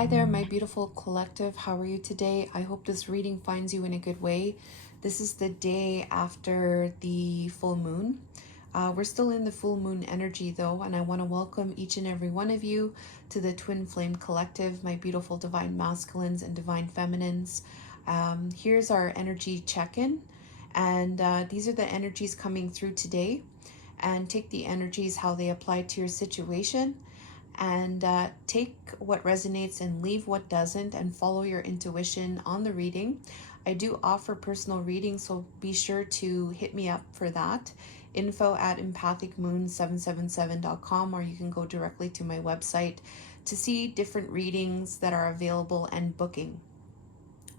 Hi there, my beautiful collective. How are you today? I hope this reading finds you in a good way. This is the day after the full moon. We're still in the full moon energy though, and I want to welcome each and every one of you to the Twin Flame Collective, my beautiful divine masculines and divine feminines. Here's our energy check-in, and these are the energies coming through today. And take the energies how they apply to your situation, and take what resonates and leave what doesn't, and follow your intuition on the reading. I do offer personal readings, so be sure to hit me up for that. Info at empathicmoon777.com, or you can go directly to my website to see different readings that are available and booking.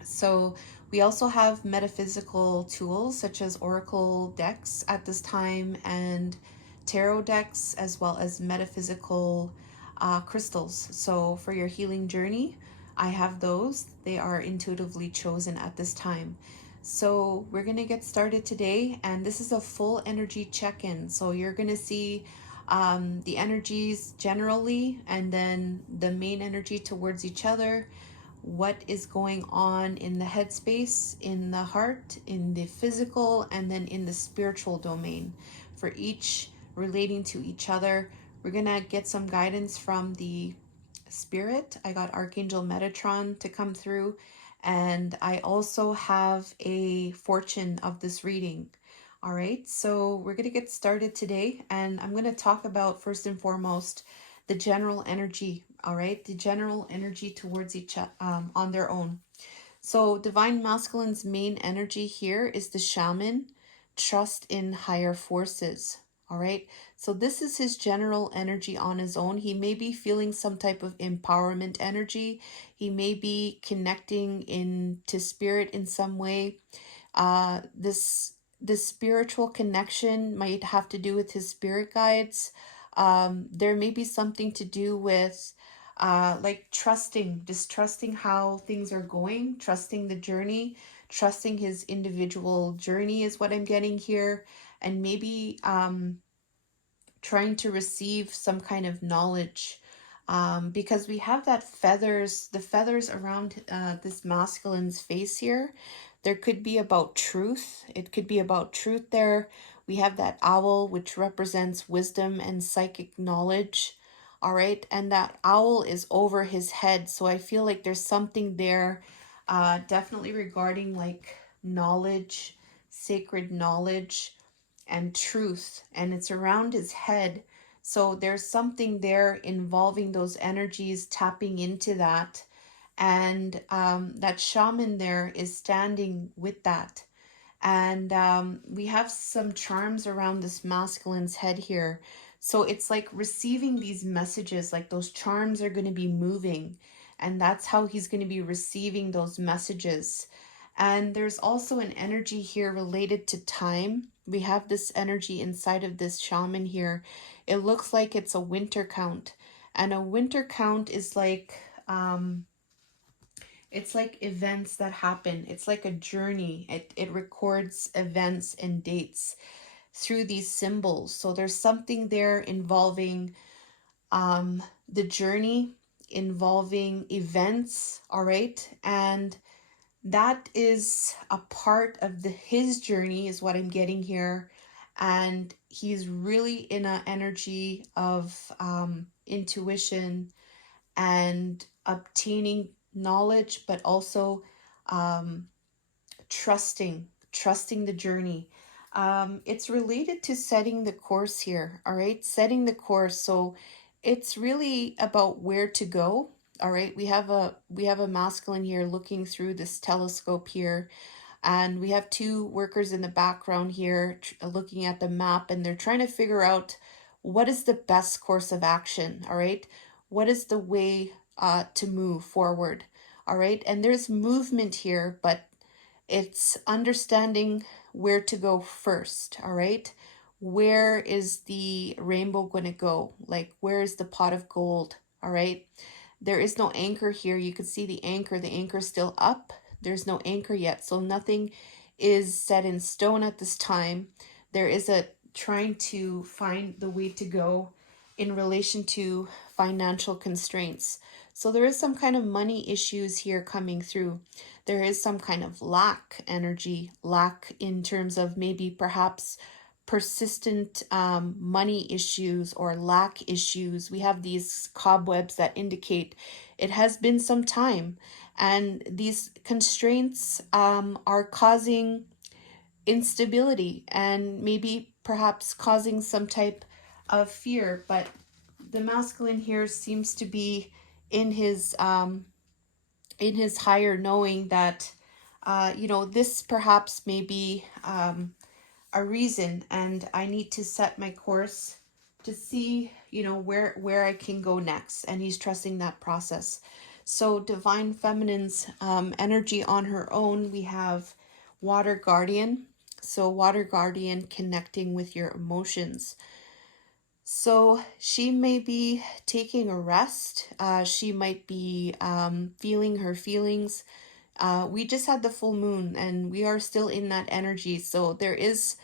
So we also have metaphysical tools such as oracle decks at this time, and tarot decks, as well as metaphysical crystals. So for your healing journey, I have those. They are intuitively chosen at this time. So we're going to get started today, and this is a full energy check-in. So you're going to see the energies generally, and then the main energy towards each other, what is going on in the headspace, in the heart, in the physical, and then in the spiritual domain for each relating to each other. We're gonna get some guidance from the spirit. I got Archangel Metatron to come through, and I also have a fortune of this reading. All right, so we're gonna get started today, and I'm gonna talk about first and foremost the general energy. All right, the general energy towards each on their own. So divine masculine's main energy here is the shaman, trust in higher forces. All right, so this is his general energy on his own. He may be feeling some type of empowerment energy. He may be connecting into spirit in some way. This spiritual connection might have to do with his spirit guides. There may be something to do with like trusting, just trusting how things are going, trusting the journey, trusting his individual journey is what I'm getting here, and maybe trying to receive some kind of knowledge. Because we have that feathers, the feathers around this masculine's face here. There could be about truth. It could be about truth there. We have that owl, which represents wisdom and psychic knowledge. All right. And that owl is over his head. So I feel like there's something there, definitely regarding like knowledge, sacred knowledge, and truth, and it's around his head. So there's something there involving those energies, tapping into that, and that shaman there is standing with that. And we have some charms around this masculine's head here. So it's like receiving these messages, like those charms are going to be moving, and that's how he's going to be receiving those messages. And there's also an energy here related to time. We have this energy inside of this shaman here. It looks like it's a winter count. And a winter count is like, it's like events that happen. It's like a journey. It records events and dates through these symbols. So there's something there involving the journey, involving events, all right? And that is a part of his journey is what I'm getting here. And he's really in an energy of intuition and obtaining knowledge, but also trusting the journey. It's related to setting the course here, all right? Setting the course. So it's really about where to go. All right, we have a masculine here looking through this telescope here, and we have two workers in the background here looking at the map, and they're trying to figure out what is the best course of action. All right, what is the way to move forward. All right, and there's movement here, but it's understanding where to go first. All right, where is the rainbow going to go? Like, where is the pot of gold? All right. There is no anchor here. You can see the anchor. The anchor is still up. There's no anchor yet. So nothing is set in stone at this time. There is a trying to find the way to go in relation to financial constraints. So there is some kind of money issues here coming through. There is some kind of lack energy, lack in terms of maybe perhaps persistent money issues or lack issues. We have these cobwebs that indicate it has been some time, and these constraints are causing instability and maybe perhaps causing some type of fear. But the masculine here seems to be in his higher knowing that this perhaps may be a reason, and I need to set my course to see where I can go next, and he's trusting that process. So divine feminine's energy on her own, we have water guardian. So water guardian connecting with your emotions. So she may be taking a rest. She might be feeling her feelings. We just had the full moon and we are still in that energy. So there is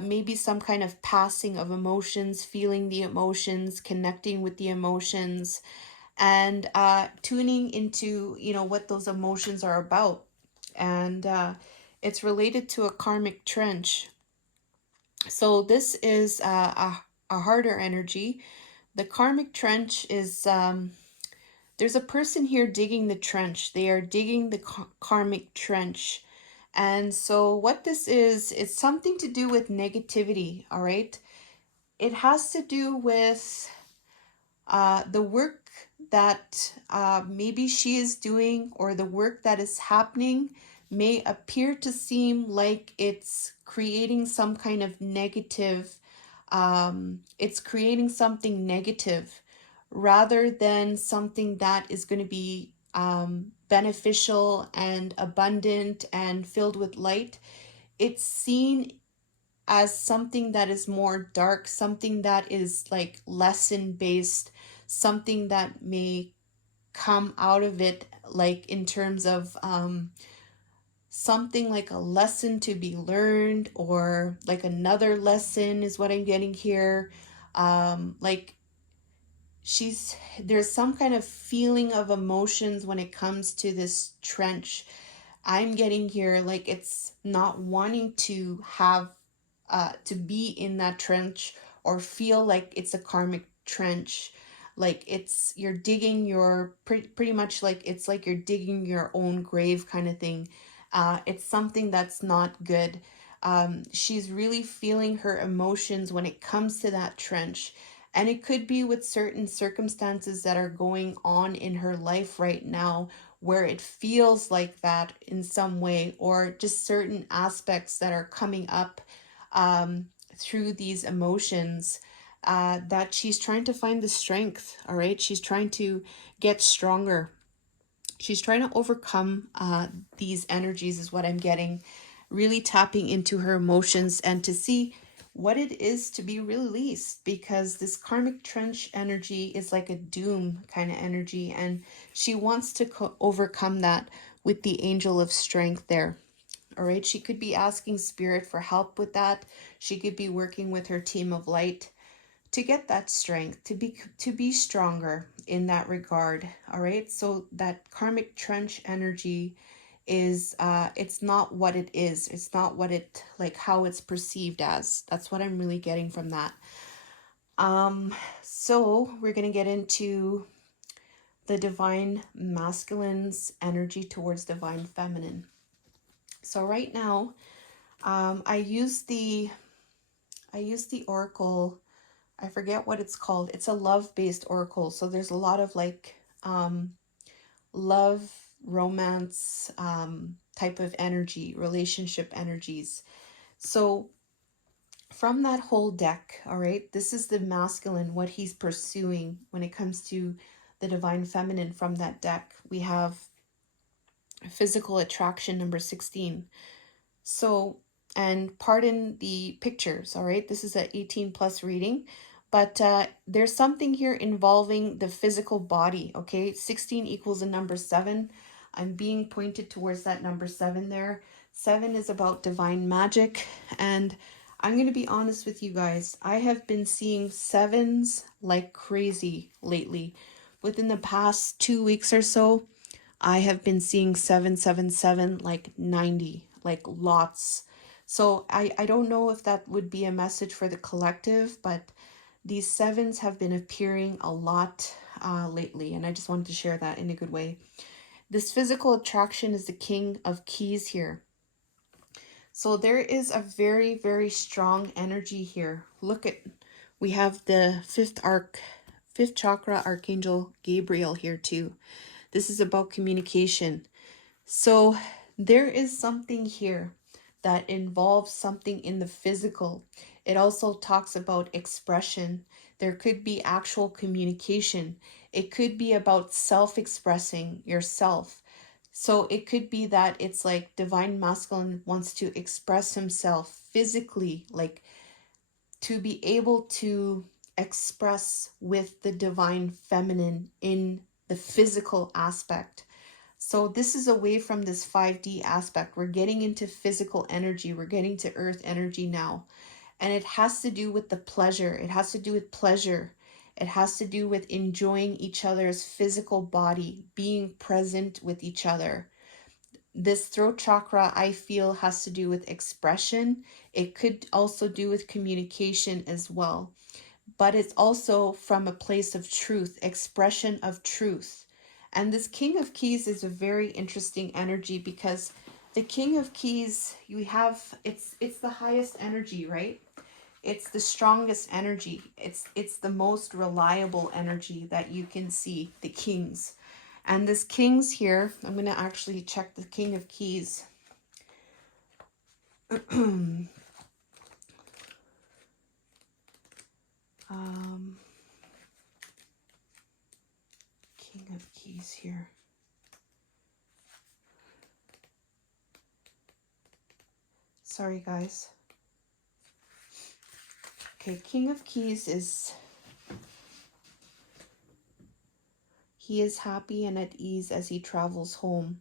maybe some kind of passing of emotions, feeling the emotions, connecting with the emotions, and tuning into, what those emotions are about. And it's related to a karmic trench. So this is a harder energy. The karmic trench is there's a person here digging the trench. They are digging the karmic trench. And so what this is, it's something to do with negativity, all right? It has to do with the work that maybe she is doing, or the work that is happening may appear to seem like it's creating some kind of negative, it's creating something negative rather than something that is going to be beneficial and abundant and filled with light. It's seen as something that is more dark, something that is like lesson based, something that may come out of it, like in terms of something like a lesson to be learned, or like another lesson is what I'm getting here. Like there's some kind of feeling of emotions when it comes to this trench. I'm getting here like it's not wanting to have to be in that trench, or feel like it's a karmic trench. Like you're digging your pretty much like it's like you're digging your own grave kind of thing. It's something that's not good. She's really feeling her emotions when it comes to that trench. And it could be with certain circumstances that are going on in her life right now, where it feels like that in some way, or just certain aspects that are coming up through these emotions, that she's trying to find the strength. All right, she's trying to get stronger. She's trying to overcome these energies, is what I'm getting. Really tapping into her emotions and to see what it is to be released, because this karmic trench energy is like a doom kind of energy, and she wants to overcome that with the angel of strength there. All right, she could be asking spirit for help with that. She could be working with her team of light to get that strength, to be stronger in that regard. All right, so that karmic trench energy is it's not what it is. It's not what it, like how it's perceived as. That's what I'm really getting from that. So we're going to get into the divine masculine's energy towards divine feminine. So right now, I use the oracle. I forget what it's called. It's a love-based oracle. So there's a lot of like love, romance type of energy, relationship energies. So from that whole deck, all right, this is the masculine, what he's pursuing when it comes to the divine feminine. From that deck, we have physical attraction number 16. So, and pardon the pictures, all right? This is an 18 plus reading, but there's something here involving the physical body, okay? 16 equals a number 7. I'm being pointed towards that number 7 there. 7 is about divine magic, and I'm going to be honest with you guys. I have been seeing sevens like crazy lately. Within the past 2 weeks or so, I have been seeing 777 like 90, like lots. So I don't know if that would be a message for the collective, but these sevens have been appearing a lot lately, and I just wanted to share that in a good way. This physical attraction is the King of Keys here. So there is a very, very strong energy here. Look at, we have the fifth chakra Archangel Gabriel here too. This is about communication. So there is something here that involves something in the physical. It also talks about expression. There could be actual communication. It could be about self-expressing yourself. So it could be that it's like divine masculine wants to express himself physically, like to be able to express with the divine feminine in the physical aspect. So this is away from this 5D aspect. We're getting into physical energy. We're getting to earth energy now. And it has to do with the pleasure. It has to do with pleasure. It has to do with enjoying each other's physical body, being present with each other. This throat chakra, I feel, has to do with expression. It could also do with communication as well. But it's also from a place of truth, expression of truth. And this King of Keys is a very interesting energy because the King of Keys, you have, it's the highest energy, right? It's the strongest energy. It's the most reliable energy that you can see, the Kings. And this Kings here, I'm going to actually check the King of Keys. King of Keys here. Sorry, guys. Okay, King of Keys is, he is happy and at ease as he travels home.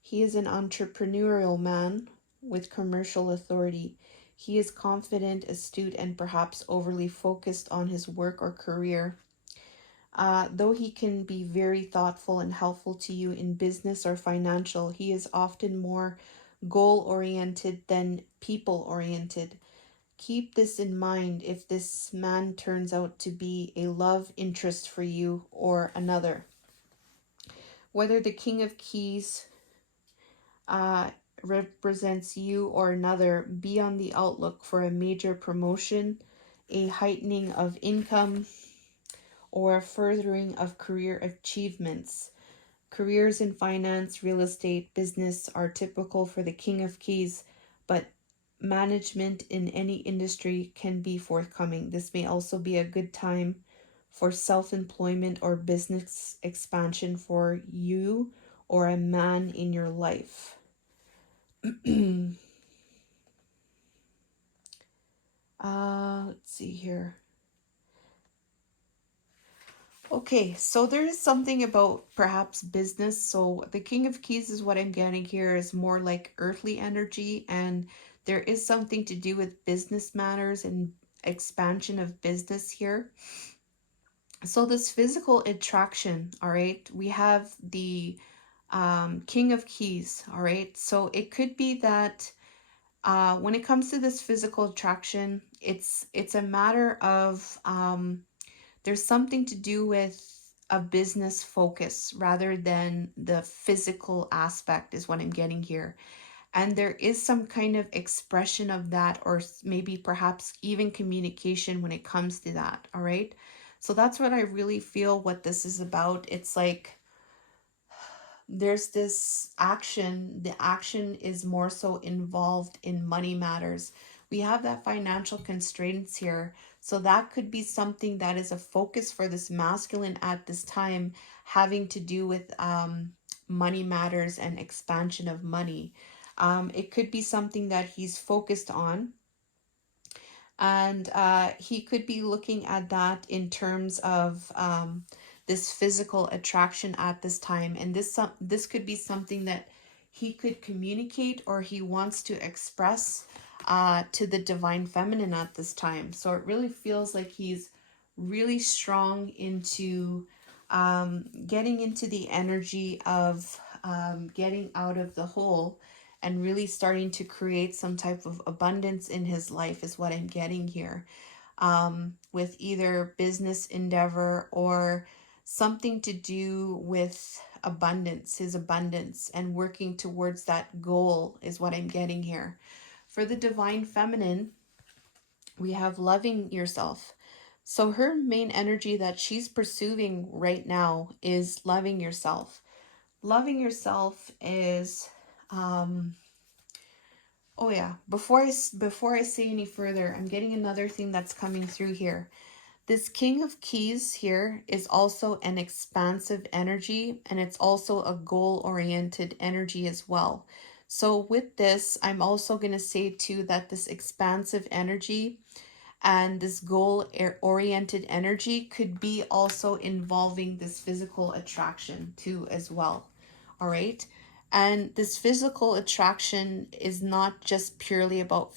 He is an entrepreneurial man with commercial authority. He is confident, astute, and perhaps overly focused on his work or career. Though he can be very thoughtful and helpful to you in business or financial, he is often more goal-oriented than people-oriented. Keep this in mind if this man turns out to be a love interest for you or another. Whether the King of Keys represents you or another, be on the outlook for a major promotion, a heightening of income, or a furthering of career achievements. Careers in finance, real estate, business are typical for the King of Keys, but management in any industry can be forthcoming. This may also be a good time for self-employment or business expansion for you or a man in your life. Let's see here. Okay, so there is something about perhaps business. So the King of Keys is what I'm getting here is more like earthly energy, and there is something to do with business matters and expansion of business here. So this physical attraction, all right, we have the King of Keys, all right. So it could be that when it comes to this physical attraction, it's a matter of there's something to do with a business focus rather than the physical aspect is what I'm getting here. And there is some kind of expression of that, or maybe perhaps even communication when it comes to that. All right. So that's what I really feel what this is about. It's like there's this action. The action is more so involved in money matters. We have that financial constraints here. So that could be something that is a focus for this masculine at this time, having to do with money matters and expansion of money. It could be something that he's focused on. And he could be looking at that in terms of this physical attraction at this time. And this could be something that he could communicate or he wants to express to the divine feminine at this time. So it really feels like he's really strong into getting into the energy of getting out of the hole and really starting to create some type of abundance in his life is what I'm getting here, with either business endeavor or something to do with abundance, his abundance, and working towards that goal is what I'm getting here. For the divine feminine, we have loving yourself. So her main energy that she's pursuing right now is loving yourself. Loving yourself is oh yeah, before I say any further, I'm getting another thing that's coming through here. This King of Keys here is also an expansive energy, and it's also a goal-oriented energy as well. So with this, I'm also going to say too that this expansive energy and this goal-oriented energy could be also involving this physical attraction too as well. All right. And this physical attraction is not just purely about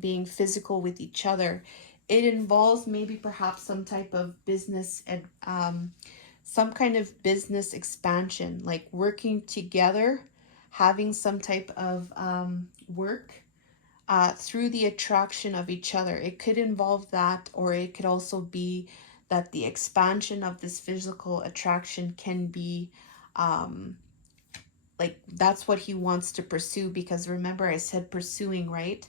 being physical with each other. It involves maybe perhaps some type of business, some kind of business expansion, like working together, having some type of work through the attraction of each other. It could involve that, or it could also be that the expansion of this physical attraction can be like that's what he wants to pursue, because remember I said pursuing, right?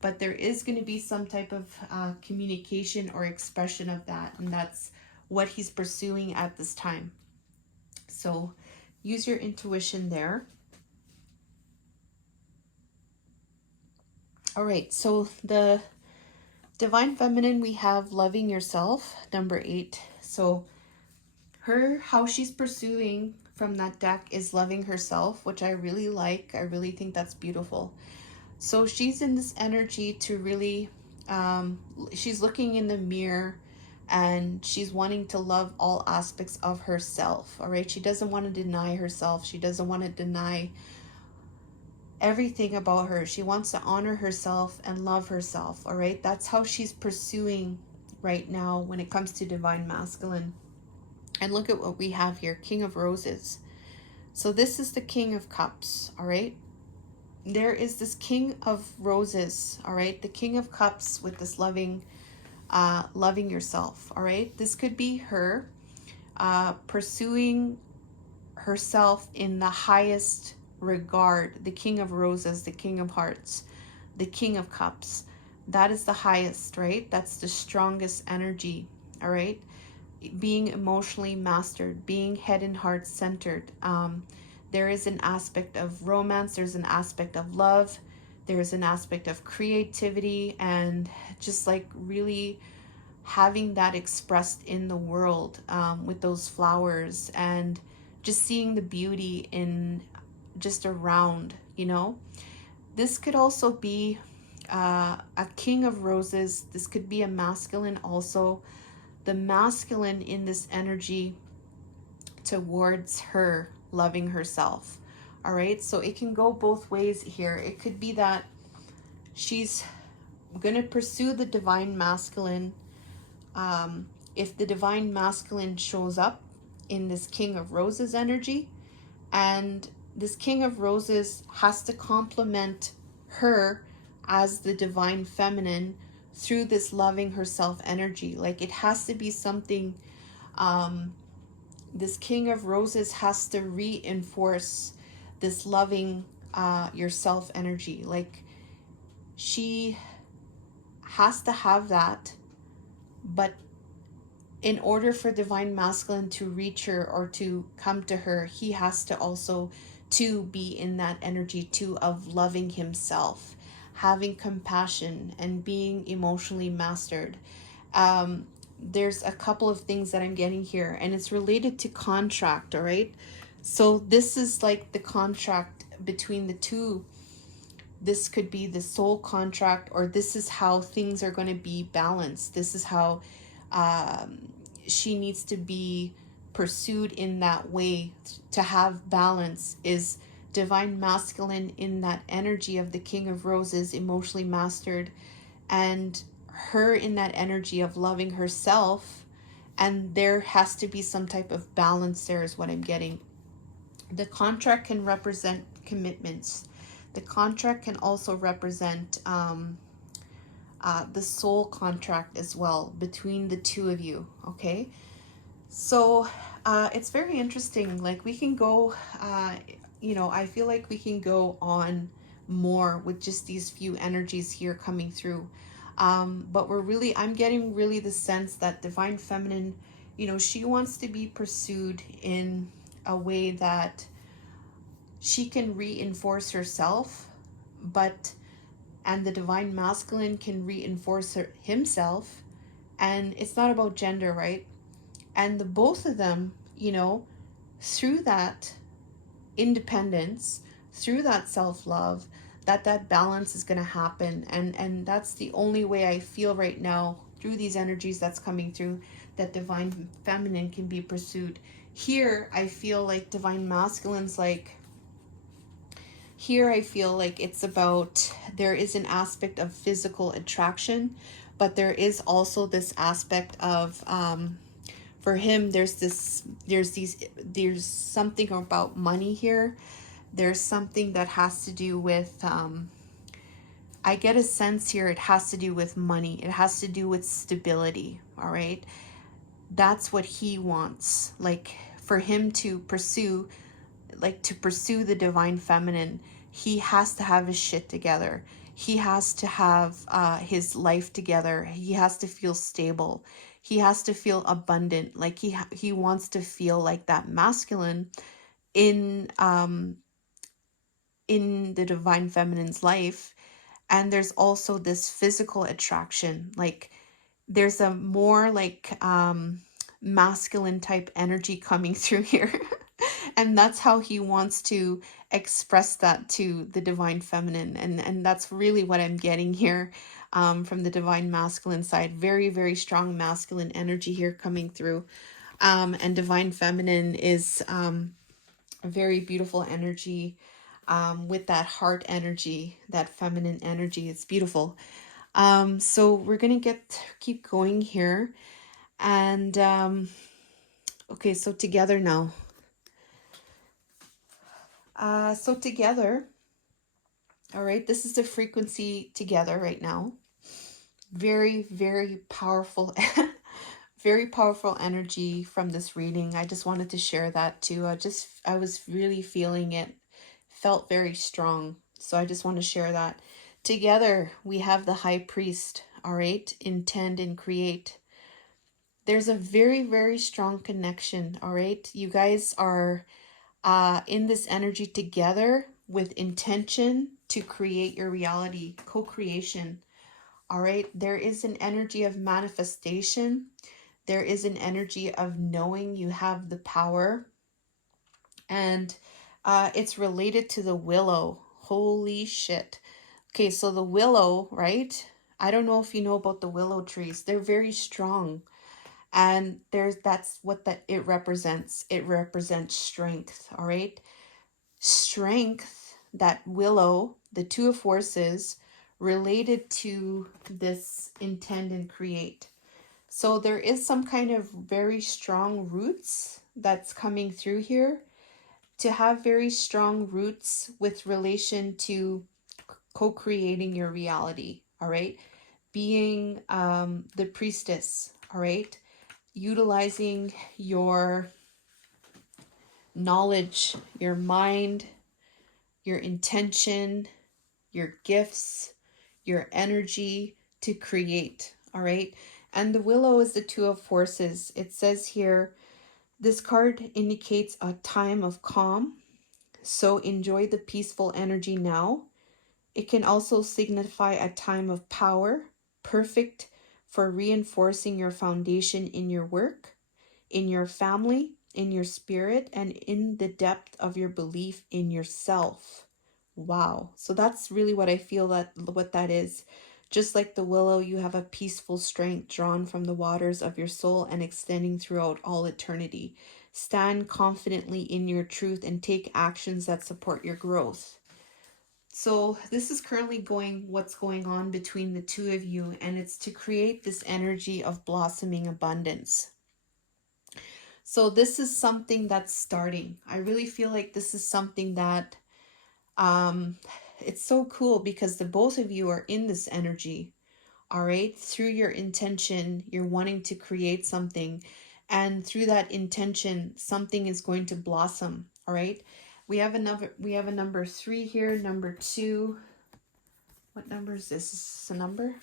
But there is going to be some type of communication or expression of that, and that's what he's pursuing at this time. So use your intuition there. All right, so the divine feminine, we have loving yourself, number 8. So how she's pursuing from that deck is loving herself, which I really like. I really think that's beautiful. So she's in this energy to really, she's looking in the mirror and she's wanting to love all aspects of herself. All right. She doesn't want to deny herself. She doesn't want to deny everything about her. She wants to honor herself and love herself. All right. That's how she's pursuing right now when it comes to divine masculine. And look at what we have here, King of Roses. So this is the King of Cups, all right? There is this King of Roses, all right? The King of Cups with this loving yourself, all right? This could be her pursuing herself in the highest regard. The King of Roses, the King of Hearts, the King of Cups. That is the highest, right? That's the strongest energy, all right? Being emotionally mastered, being head and heart centered. There is an aspect of romance, there's an aspect of love, there's an aspect of creativity, and just like really having that expressed in the world, with those flowers and just seeing the beauty in just around, you know. This could also be a King of Roses. This could be a masculine also. The masculine in this energy towards her loving herself. All right, so it can go both ways here. It could be that she's going to pursue the divine masculine. If the divine masculine shows up in this King of Roses energy, and this King of Roses has to complement her as the divine feminine through this loving herself energy. Like it has to be something, this King of Roses has to reinforce this loving yourself energy. Like she has to have that, but in order for divine masculine to reach her or to come to her, he has to also to be in that energy too of loving himself, having compassion, and being emotionally mastered. There's a couple of things that I'm getting here, and it's related to contract, all right? So this is like the contract between the two. This could be the soul contract, or this is how things are going to be balanced. This is how she needs to be pursued in that way. To have balance is divine masculine in that energy of the King of Roses, emotionally mastered, and her in that energy of loving herself. And there has to be some type of balance there, is what I'm getting. The contract can represent commitments. The contract can also represent the soul contract as well between the two of you. Okay, so it's very interesting. Like we can go, I feel like we can go on more with just these few energies here coming through. But I'm getting really the sense that Divine Feminine, she wants to be pursued in a way that she can reinforce herself, and the Divine Masculine can reinforce himself. And it's not about gender, right? And the both of them, through that independence, through that self-love, that balance is going to happen. And that's the only way I feel right now through these energies that's coming through, that Divine Feminine can be pursued. Here I feel like Divine Masculine's like, here I feel like it's about, there is an aspect of physical attraction, but there is also this aspect of for him, there's something about money here. There's something that has to do with I get a sense here it has to do with money. It has to do with stability. All right, that's what he wants. Like for him to pursue the Divine Feminine, he has to have his shit together. He has to have his life together. He has to feel stable. He has to feel abundant. Like he wants to feel like that masculine in the Divine Feminine's life. And there's also this physical attraction. Like there's a more like masculine type energy coming through here. And that's how he wants to express that to the Divine Feminine. And that's really what I'm getting here from the Divine Masculine side. Very, very strong masculine energy here coming through. And Divine Feminine is a very beautiful energy with that heart energy, that feminine energy. It's beautiful. So we're going to keep going here. And okay, so together now. So together, all right, this is the frequency together right now. Very, very powerful, very powerful energy from this reading. I just wanted to share that too. I was really feeling it, felt very strong. So I just want to share that. Together, we have the High Priest, all right, intend and create. There's a very, very strong connection, all right? You guys are in this energy together with intention to create your reality, co-creation. All right, there is an energy of manifestation. There is an energy of knowing you have the power. And it's related to the willow. Holy shit. Okay, so the willow, right? I don't know if you know about the willow trees. They're very strong. And that's what it represents. It represents strength, all right? Strength, that willow, the Two of Forces, related to this intend and create. So there is some kind of very strong roots that's coming through here. To have very strong roots with relation to co-creating your reality, all right? Being the priestess, all right? Utilizing your knowledge, your mind, your intention, your gifts, your energy to create, all right? And the willow is the Two of Forces. It says here, this card indicates a time of calm, so enjoy the peaceful energy now. It can also signify a time of power, perfect for reinforcing your foundation in your work, in your family, in your spirit, and in the depth of your belief in yourself. Wow. So that's really what I feel what that is. Just like the willow, you have a peaceful strength drawn from the waters of your soul and extending throughout all eternity. Stand confidently in your truth and take actions that support your growth. So this is currently what's going on between the two of you, and it's to create this energy of blossoming abundance. So this is something that's starting. I really feel like this is something that it's so cool because the both of you are in this energy. All right, through your intention, you're wanting to create something, and through that intention, something is going to blossom. All right, we have a number 3 here, number 2. What number is this? Is this a number?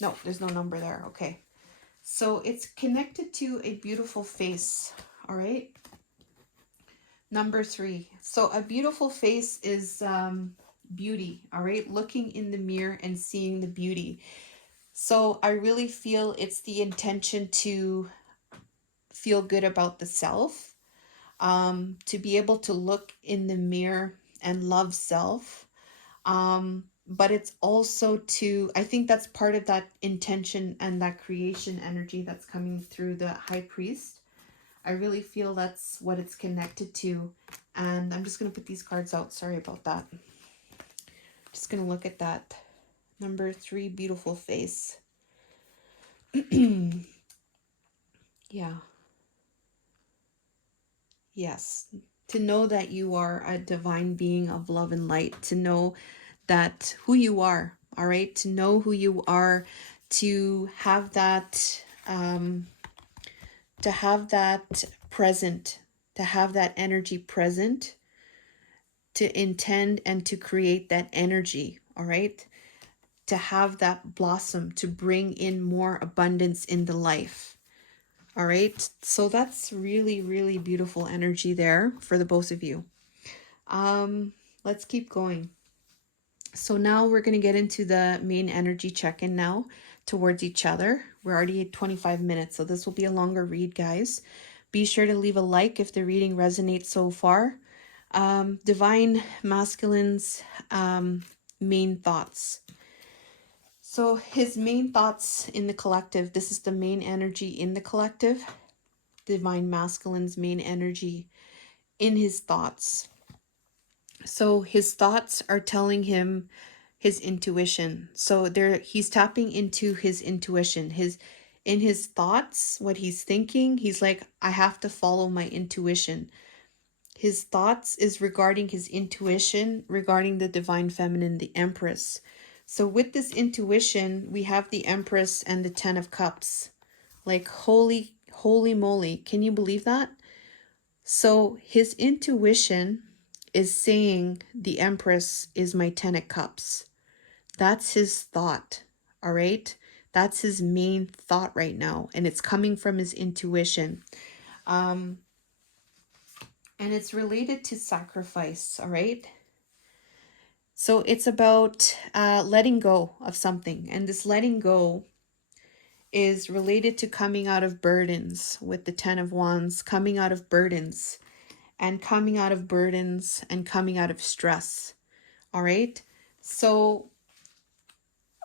No, there's no number there. Okay, so it's connected to a beautiful face. All right, number 3. So a beautiful face is beauty. All right, looking in the mirror and seeing the beauty. So I really feel it's the intention to feel good about the self, to be able to look in the mirror and love self. But it's also to, I think that's part of that intention and that creation energy that's coming through the high priest. I really feel that's what it's connected to. And I'm just going to put these cards out. Sorry about that. Just going to look at that. Number 3, beautiful face. Yeah. Yes. To know that you are a divine being of love and light. To know that who you are. All right. To know who you are. To have that, present. To have that energy present. To intend and to create that energy. All right. To have that blossom. To bring in more abundance in the life. All right, so that's really, really beautiful energy there for the both of you. Let's keep going. So now we're going to get into the main energy check-in now towards each other. We're already at 25 minutes, so this will be a longer read, guys. Be sure to leave a like if the reading resonates so far. Divine Masculine's main thoughts. So his main thoughts in the collective, this is the main energy in the collective. Divine Masculine's main energy in his thoughts. So his thoughts are telling him his intuition. So he's tapping into his intuition. In his thoughts, what he's thinking, he's like, I have to follow my intuition. His thoughts is regarding his intuition, regarding the divine feminine, the Empress. So with this intuition, we have the Empress and the 10 of Cups. Like, holy moly, can you believe that? So his intuition is saying the Empress is my 10 of Cups. That's his thought, all right? That's his main thought right now, and it's coming from his intuition. And it's related to sacrifice, all right? So it's about letting go of something, and this letting go is related to coming out of burdens with the 10 of Wands, coming out of burdens and coming out of burdens and coming out of stress. All right. So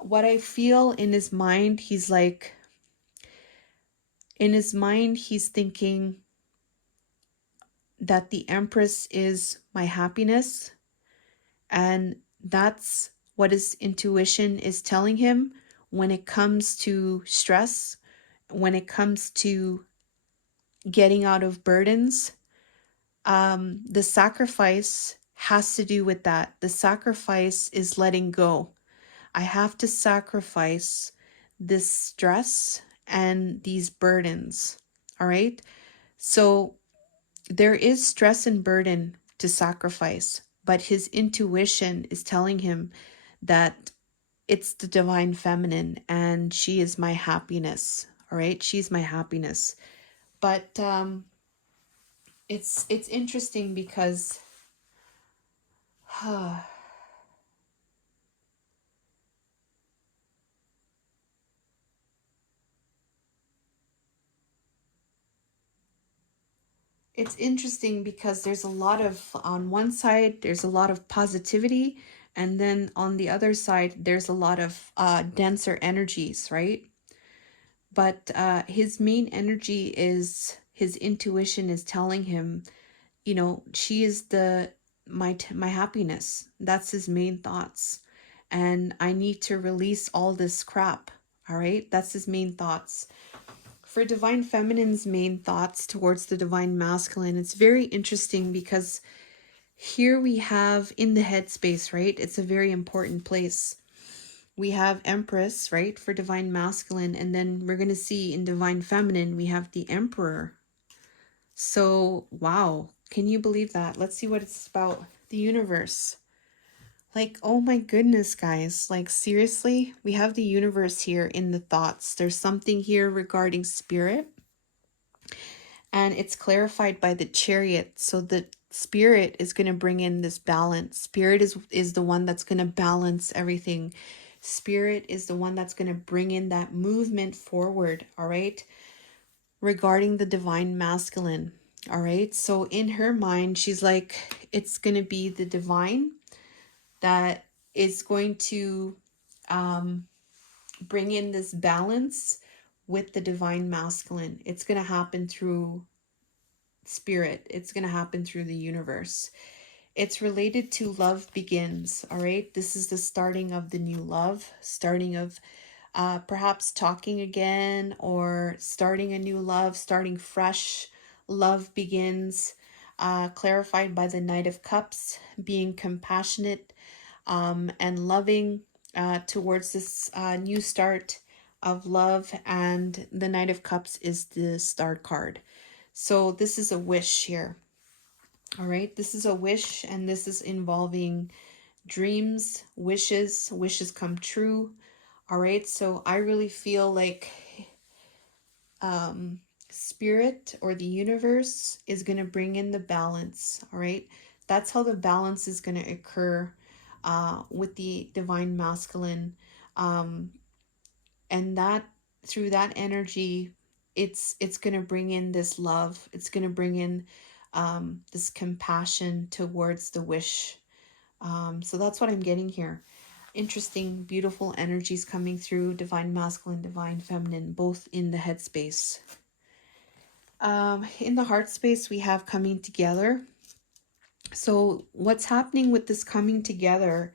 what I feel in his mind, he's like, in his mind, he's thinking that the Empress is my happiness. And that's what his intuition is telling him when it comes to stress, when it comes to getting out of burdens. The sacrifice has to do with that. The sacrifice is letting go. I have to sacrifice this stress and these burdens. All right. So there is stress and burden to sacrifice, but his intuition is telling him that it's the divine feminine and she is my happiness. All right. She's my happiness. But it's interesting because it's interesting because there's a lot of, on one side, there's a lot of positivity And then on the other side, there's a lot of denser energies, right? But his main energy is his intuition is telling him, you know, she is my happiness. That's his main thoughts. And I need to release all this crap. All right? That's his main thoughts. For Divine Feminine's main thoughts towards the Divine Masculine, it's very interesting because here we have in the headspace, right? It's a very important place. We have Empress, right, for Divine Masculine. And then we're going to see in Divine Feminine, we have the Emperor. So, wow. Can you believe that? Let's see what it's about. The universe. Like, oh my goodness, guys. Like, seriously? We have the universe here in the thoughts. There's something here regarding spirit. And it's clarified by the Chariot. So the spirit is going to bring in this balance. Spirit is the one that's going to balance everything. Spirit is the one that's going to bring in that movement forward, all right? Regarding the Divine Masculine, all right? So in her mind, she's like, it's going to be the divine that is going to bring in this balance with the Divine Masculine. It's going to happen through spirit. It's going to happen through the universe. It's related to love begins, all right? This is the starting of the new love, starting of perhaps talking again or starting a new love, starting fresh. Love begins, clarified by the Knight of Cups, being compassionate and loving towards this new start of love. And the Knight of Cups is the Star card. So this is a wish here. All right, this is a wish, and this is involving dreams, wishes come true. All right, so I really feel like spirit or the universe is going to bring in the balance. All right, that's how the balance is going to occur with the Divine Masculine. And that through that energy, it's going to bring in this love. It's going to bring in this compassion towards the wish. So that's what I'm getting here. Interesting, beautiful energies coming through. Divine Masculine, Divine Feminine, both in the headspace. In the heart space, we have coming together. So what's happening with this coming together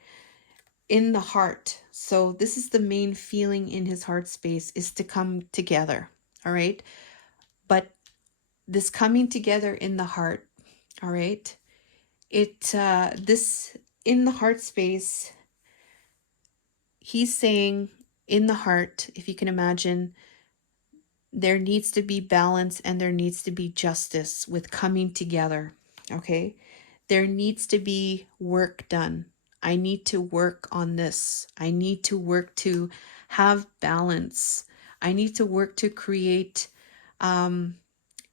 in the heart? So this is the main feeling in his heart space, is to come together. All right. But this coming together in the heart, all right, this in the heart space, he's saying in the heart, if you can imagine, there needs to be balance and there needs to be justice with coming together. Okay. There needs to be work done. I need to work on this. I need to work to have balance. I need to work to create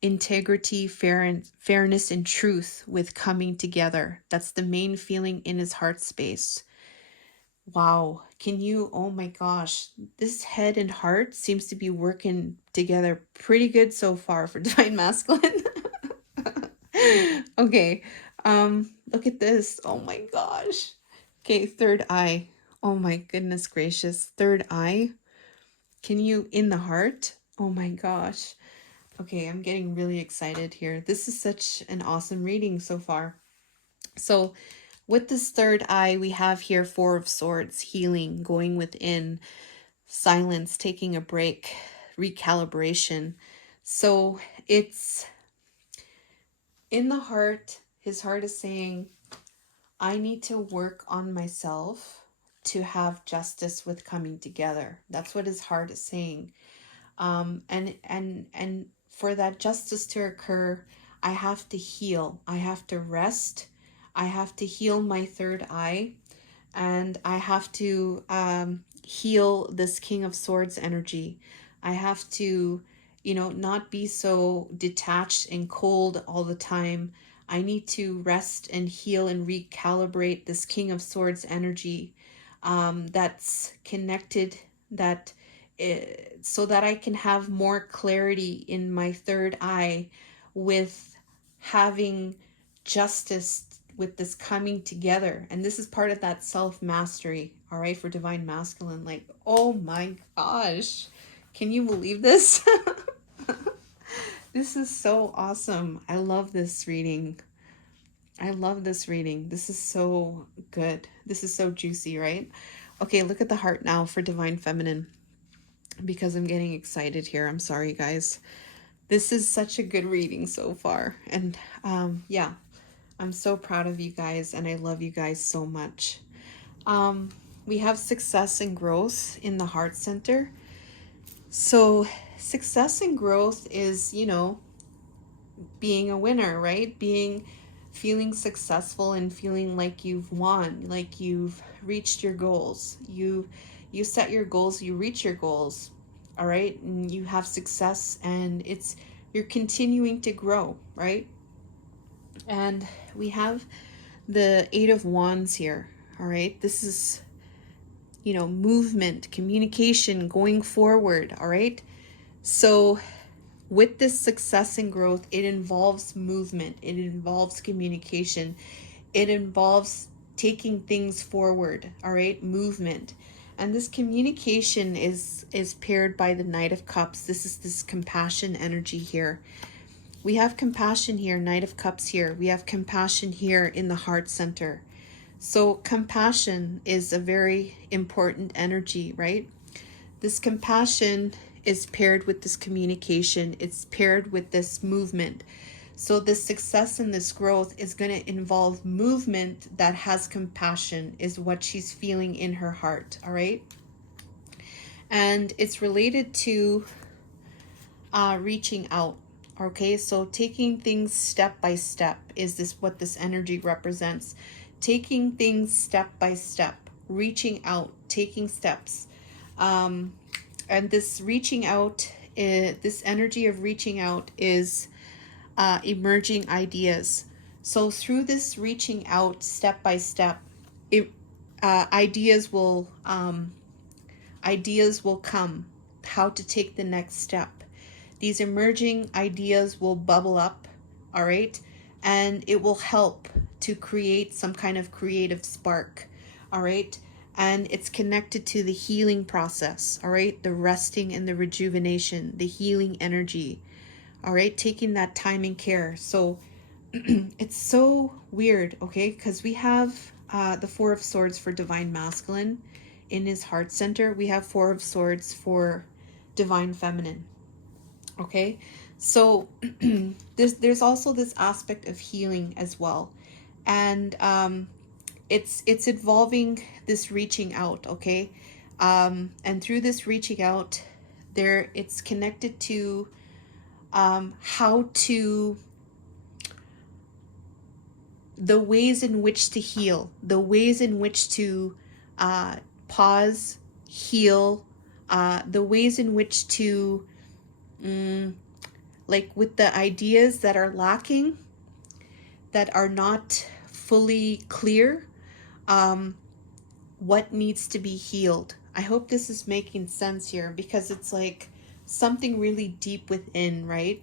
integrity, fairness, and truth with coming together. That's the main feeling in his heart space. Wow. Can you, oh my gosh, this head and heart seems to be working together pretty good so far for Divine Masculine. Okay. Look at this. Oh my gosh. Okay, third eye. Oh my goodness gracious. Third eye. Can you, in the heart? Oh my gosh. Okay, I'm getting really excited here. This is such an awesome reading so far. So with this third eye, we have here Four of Swords, healing, going within, silence, taking a break, recalibration. So it's in the heart. His heart is saying, I need to work on myself to have justice with coming together. That's what his heart is saying. And for that justice to occur, I have to heal. I have to rest. I have to heal my third eye, and I have to heal this King of Swords energy. I have to, not be so detached and cold all the time. I need to rest and heal and recalibrate this King of Swords energy that's connected, so that I can have more clarity in my third eye with having justice with this coming together. And this is part of that self-mastery, all right, for Divine Masculine. Like, oh my gosh, can you believe this? This is so awesome. I love this reading. I love this reading. This is so good. This is so juicy, right? Okay, look at the heart now for Divine Feminine, because I'm getting excited here. I'm sorry, guys. This is such a good reading so far. And yeah, I'm so proud of you guys, and I love you guys so much. We have success and growth in the heart center. So success and growth is, you know, being a winner, right? Feeling successful and feeling like you've won, like you've reached your goals. You set your goals, you reach your goals, all right? And you have success, and you're continuing to grow, right? And we have the Eight of Wands here, all right? This is, you know, movement, communication, going forward, all right? So with this success and growth, it involves movement, it involves communication, it involves taking things forward, all right? Movement. And this communication is paired by the Knight of Cups. This is this compassion energy here. We have compassion here, Knight of Cups here. We have compassion here in the heart center. So compassion is a very important energy, right? This compassion is paired with this communication. It's paired with this movement. So this success and this growth is going to involve movement that has compassion, is what she's feeling in her heart, all right? And it's related to reaching out, okay? So taking things step by step is what this energy represents. Taking things step by step, reaching out, taking steps. And this reaching out, this energy of reaching out is emerging ideas. So through this reaching out step by step, ideas will come, how to take the next step. These emerging ideas will bubble up, all right? And it will help to create some kind of creative spark, all right? And it's connected to the healing process, all right? The resting and the rejuvenation, the healing energy, all right? Taking that time and care. So it's so weird, okay? Because we have the Four of Swords for Divine Masculine in his heart center. We have Four of Swords for Divine Feminine, okay? So there's also this aspect of healing as well. And it's involving this reaching out, okay? And through this reaching out, it's connected to how to, the ways in which to heal, the ways in which to pause, heal, the ways in which to, like with the ideas that are lacking, that are not fully clear, what needs to be healed. I hope this is making sense here, because it's like something really deep within, right?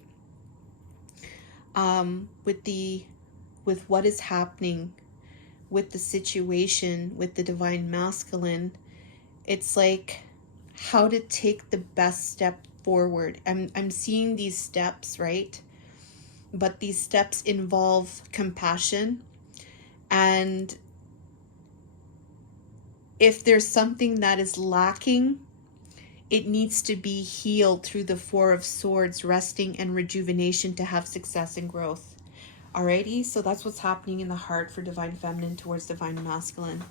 With what is happening with the situation, with the Divine Masculine, it's like how to take the best step forward. I'm seeing these steps, right? But these steps involve compassion. And if there's something that is lacking, it needs to be healed through the Four of Swords, resting and rejuvenation, to have success and growth. Alrighty, so that's what's happening in the heart for Divine Feminine towards Divine Masculine.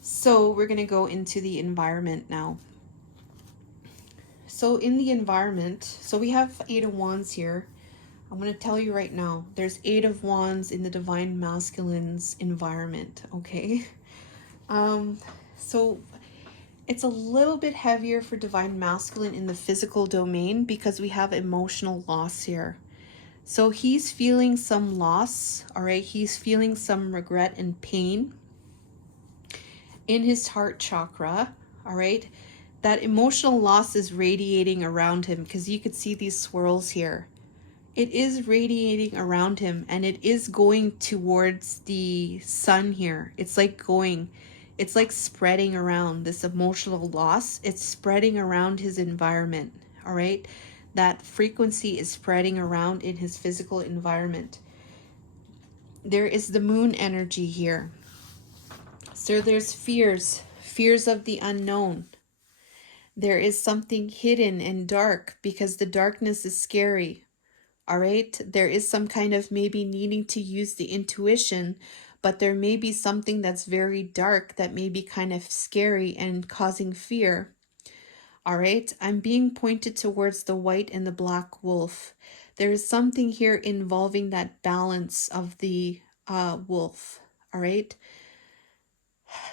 So we're going to go into the environment now. So in the environment, so we have Eight of Wands here. I'm going to tell you right now, there's Eight of Wands in the Divine Masculine's environment, okay? So it's a little bit heavier for Divine Masculine in the physical domain, because we have emotional loss here. So he's feeling some loss, all right? He's feeling some regret and pain in his heart chakra, all right? That emotional loss is radiating around him, because you could see these swirls here. it is radiating around him, and it is going towards the sun here. It's like spreading around this emotional loss. It's spreading around his environment. All right. That frequency is spreading around in his physical environment. There is the moon energy here. So there's fears of the unknown. There is something hidden and dark because the darkness is scary. All right. There is some kind of maybe needing to use the intuition, but there may be something that's very dark that may be kind of scary and causing fear. All right. I'm being pointed towards the white and the black wolf. There is something here involving that balance of the wolf. All right.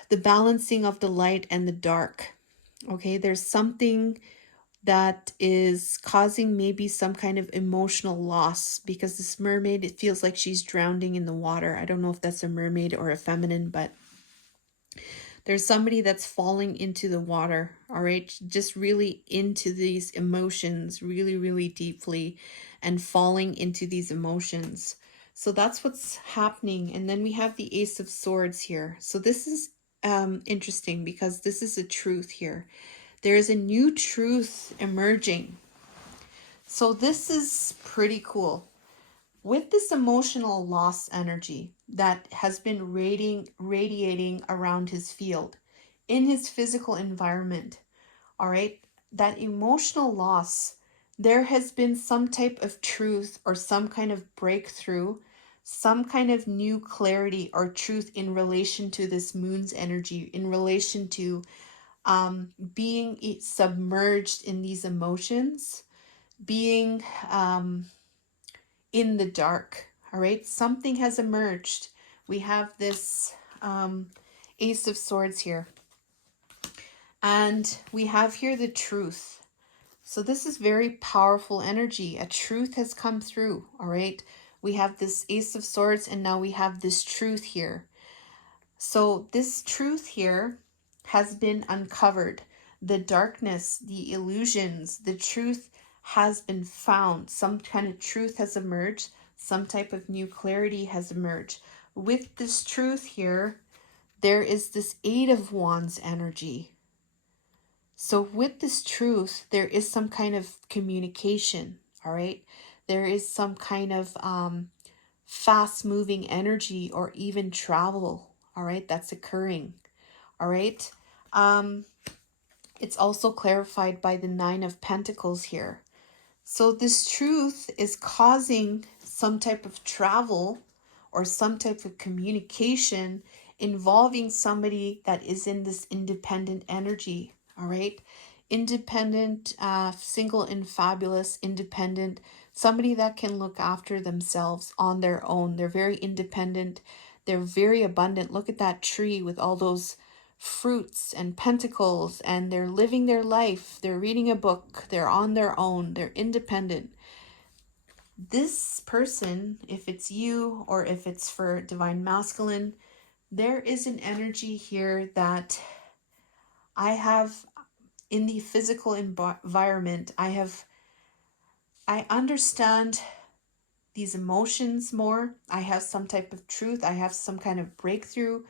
The balancing of the light and the dark. Okay. There's something that is causing maybe some kind of emotional loss, because this mermaid, it feels like she's drowning in the water. I don't know if that's a mermaid or a feminine, but there's somebody that's falling into the water, all right? Just really into these emotions, really, really deeply, and falling into these emotions. So that's what's happening. And then we have the Ace of Swords here. So this is interesting because this is a truth here. There is a new truth emerging. So this is pretty cool. With this emotional loss energy that has been radiating around his field, in his physical environment, all right, that emotional loss, there has been some type of truth or some kind of breakthrough, some kind of new clarity or truth in relation to this moon's energy, in relation to being submerged in these emotions, being in the dark. All right, something has emerged. We have this Ace of Swords here, and we have here the truth. So this is very powerful energy. A truth has come through. All right, we have this Ace of Swords, and now we have this truth here. So this truth here has been uncovered. The darkness, the illusions, the truth has been found. Some kind of truth has emerged. Some type of new clarity has emerged. With this truth here, there is this Eight of Wands energy. So with this truth, there is some kind of communication, all right? There is some kind of fast-moving energy or even travel, all right, that's occurring, all right? It's also clarified by the Nine of Pentacles here. So this truth is causing some type of travel or some type of communication involving somebody that is in this independent energy, all right? Independent, single and fabulous, independent, somebody that can look after themselves on their own. They're very independent. They're very abundant. Look at that tree with all those fruits and pentacles, and they're living their life. They're reading a book. They're on their own. They're independent. This person, if it's you or if it's for Divine Masculine, there is an energy here that I have in the physical environment. I understand these emotions more. I have some type of truth. I have some kind of breakthrough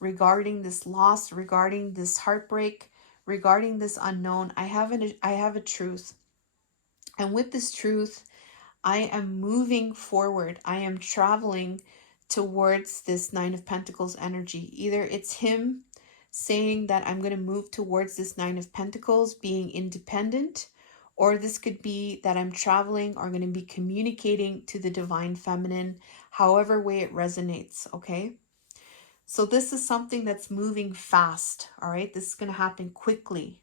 regarding this loss, regarding this heartbreak, regarding this unknown. I have a truth. And with this truth, I am moving forward. I am traveling towards this Nine of Pentacles energy. Either it's him saying that I'm going to move towards this Nine of Pentacles, being independent, or this could be that I'm traveling or going to be communicating to the Divine Feminine, however way it resonates, okay? So this is something that's moving fast, all right? This is going to happen quickly.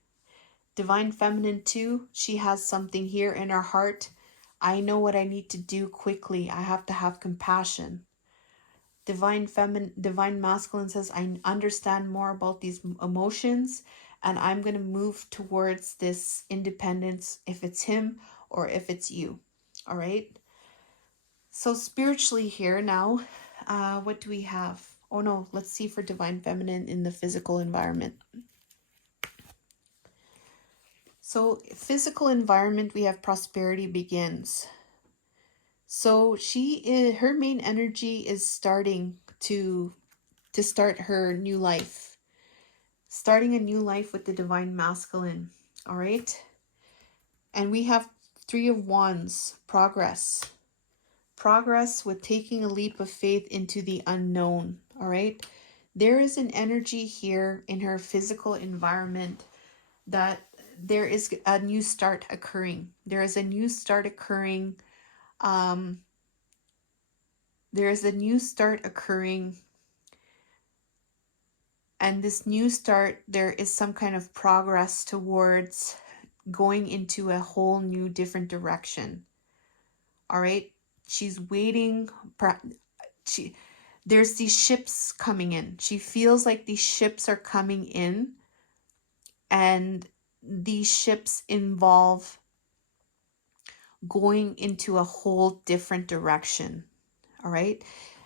Divine Feminine too, she has something here in her heart. I know what I need to do quickly. I have to have compassion. Divine Masculine says, I understand more about these emotions, and I'm going to move towards this independence, if it's him or if it's you. All right. So spiritually here now, what do we have? Oh no, let's see for Divine Feminine in the physical environment. So physical environment, we have prosperity begins. So her main energy is starting to start her new life, starting a new life with the divine masculine. All right. And we have Three of Wands, progress. Progress with taking a leap of faith into the unknown. All right. There is an energy here in her physical environment that there is a new start occurring. There is a new start occurring. Um, there is a new start occurring. And this new start, there is some kind of progress towards going into a whole new different direction. All right. She's waiting. There's these ships coming in. She feels like these ships are coming in, and these ships involve going into a whole different direction. All right.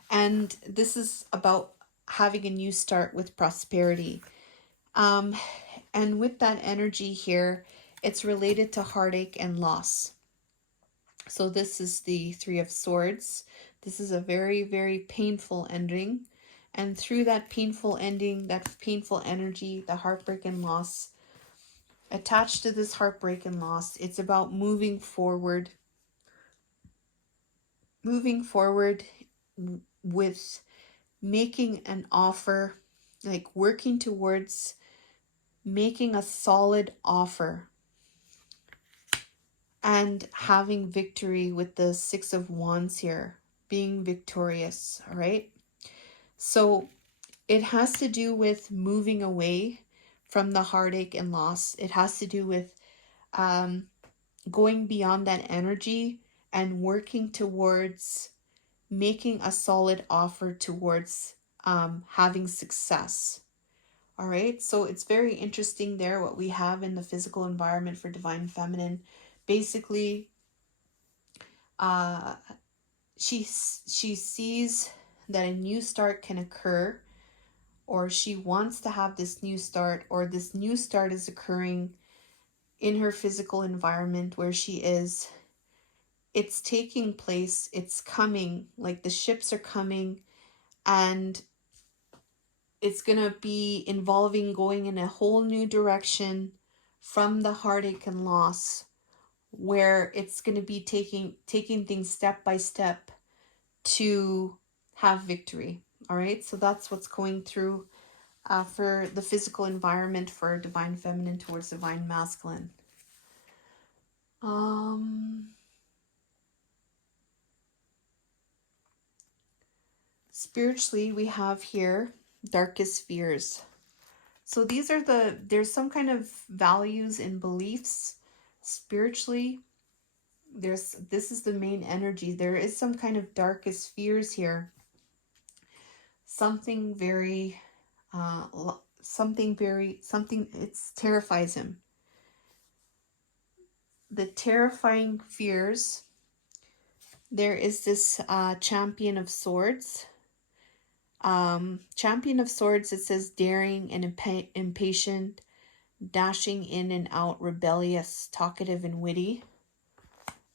And this is about having a new start with prosperity. And with that energy here, it's related to heartache and loss. So this is the Three of Swords. This is a very, very painful ending. And through that painful ending, that painful energy, the heartbreak and loss, attached to this heartbreak and loss, it's about moving forward with making an offer, like working towards making a solid offer and having victory with the Six of Wands here, being victorious. All right. So it has to do with moving away from the heartache and loss. It has to do with going beyond that energy and working towards making a solid offer towards having success. All right, so it's very interesting there what we have in the physical environment for divine feminine. Basically, uh, she sees that a new start can occur, or she wants to have this new start, or this new start is occurring in her physical environment where she is. It's taking place, it's coming, like the ships are coming, and it's going to be involving going in a whole new direction from the heartache and loss, where it's going to be taking things step by step to have victory. All right, so that's what's going through for the physical environment for divine feminine towards divine masculine. Spiritually, we have here darkest fears. So there's some kind of values and beliefs spiritually. This is the main energy. There is some kind of darkest fears here. Something very, it terrifies him. The terrifying fears. There is this Champion of Swords. Champion of Swords, it says daring and impatient, dashing in and out, rebellious, talkative and witty.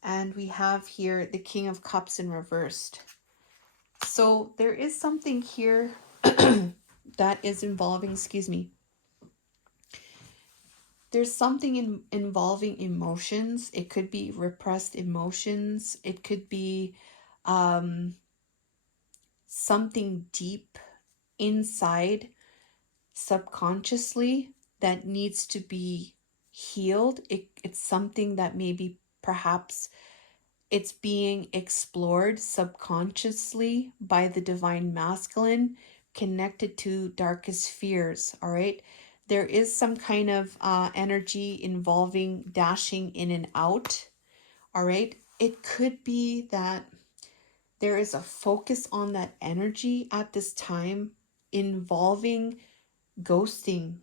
And we have here the King of Cups in reversed. So there is something here that is involving, there's something involving emotions. It could be repressed emotions. It could be something deep inside subconsciously that needs to be healed. It's something that maybe perhaps it's being explored subconsciously by the divine masculine, connected to darkest fears. All right, there is some kind of energy involving dashing in and out. All right, it could be that there is a focus on that energy at this time involving ghosting.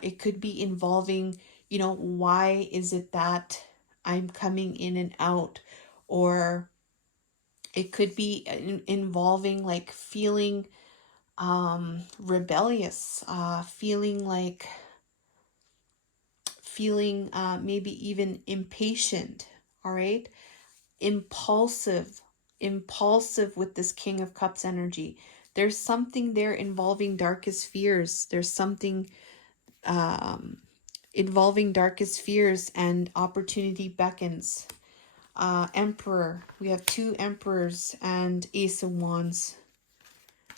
It could be involving, why is it that I'm coming in and out? Or it could be involving like feeling rebellious, feeling maybe even impatient. All right, impulsive, impulsive with this King of Cups energy. There's something there involving darkest fears. There's something involving darkest fears, and opportunity beckons. Emperor. We have 2 emperors and Ace of Wands.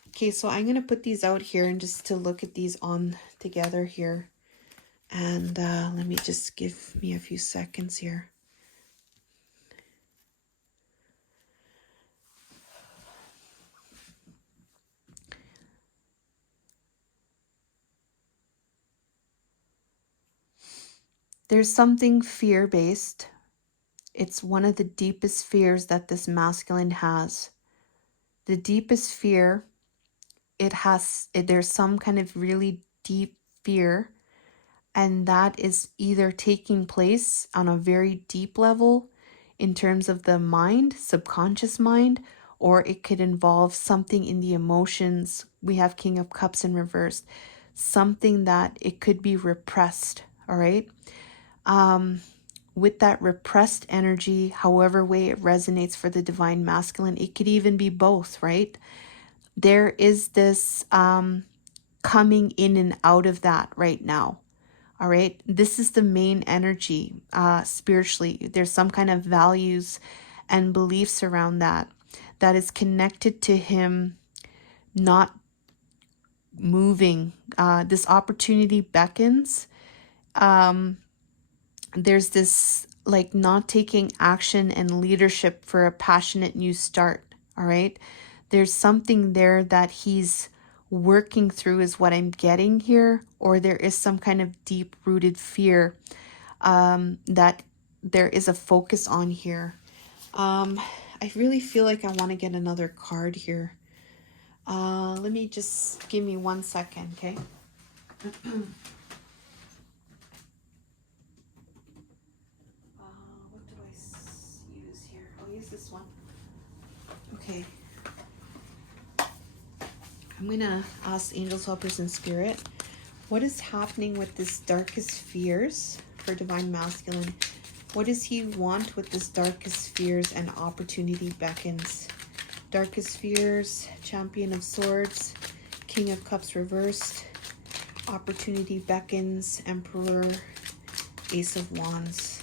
Okay, so I'm going to put these out here and just to look at these on together here. And let me just give me a few seconds here. There's something fear-based. It's one of the deepest fears that this masculine has. The deepest fear, there's some kind of really deep fear, and that is either taking place on a very deep level in terms of the mind, subconscious mind, or it could involve something in the emotions. We have King of Cups in reverse, something that it could be repressed, all right? With that repressed energy, however way it resonates for the divine masculine, it could even be both, right? There is this coming in and out of that right now. All right, this is the main energy spiritually. There's some kind of values and beliefs around that is connected to him not moving. This opportunity beckons. There's this like not taking action and leadership for a passionate new start. All right, there's something there that he's working through is what I'm getting here, or there is some kind of deep rooted fear that there is a focus on here. I really feel like I want to get another card here. Let me just give me 1 second, okay? What do I use here? I'll use this one. Okay. I'm going to ask angels, helpers, and spirit, what is happening with this darkest fears for divine masculine? What does he want with this darkest fears and opportunity beckons? Darkest fears, Champion of Swords, King of Cups reversed, opportunity beckons, Emperor, Ace of Wands,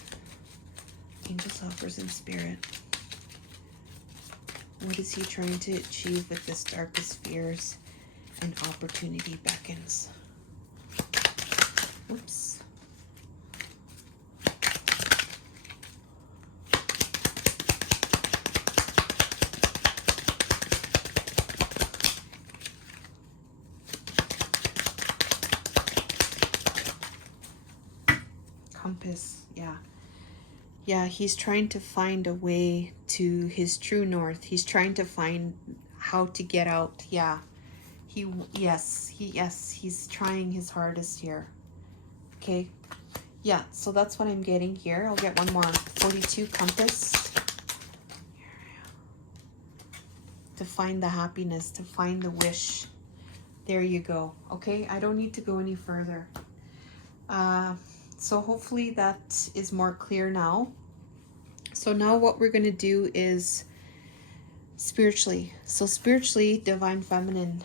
angels, helpers, and spirit. What is he trying to achieve with this darkest fears and opportunity beckons? Whoops. Compass, yeah, he's trying to find a way to his true north. He's trying to find how to get out. He's trying his hardest here. Okay, yeah, so that's what I'm getting here. I'll get one more. 42 compass, to find the happiness, to find the wish. There you go. Okay, I don't need to go any further. So hopefully that is more clear now. So now what we're going to do is spiritually. So spiritually, divine feminine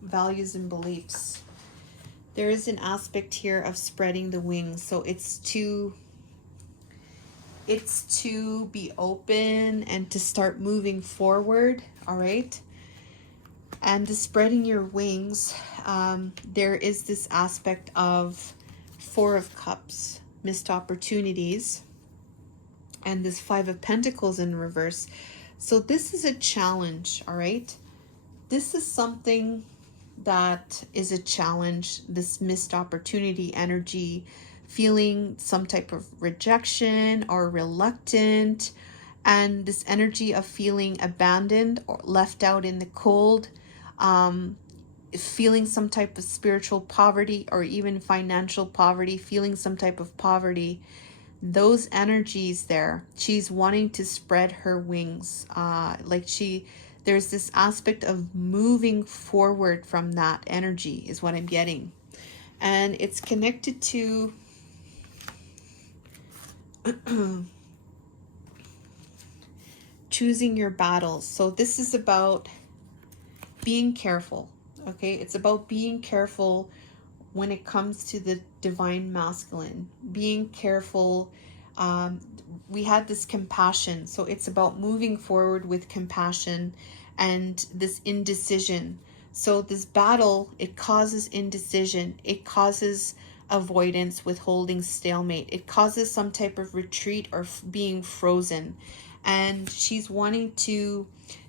values and beliefs. There is an aspect here of spreading the wings. So it's to be open and to start moving forward. All right. And to spreading your wings, there is this aspect of 4 of Cups, missed opportunities, and this 5 of Pentacles in reverse. So this is a challenge, all right? This is something that is a challenge, this missed opportunity energy, feeling some type of rejection or reluctant, and this energy of feeling abandoned or left out in the cold, feeling some type of spiritual poverty or even financial poverty, feeling some type of poverty. Those energies there, she's wanting to spread her wings. There's this aspect of moving forward from that energy is what I'm getting. And it's connected to choosing your battles. So this is about being careful, okay? It's about being careful when it comes to the divine masculine. Being careful. We had this compassion, so it's about moving forward with compassion and this indecision. So this battle, it causes indecision. It causes avoidance, withholding, stalemate. It causes some type of retreat or being frozen. And she's wanting to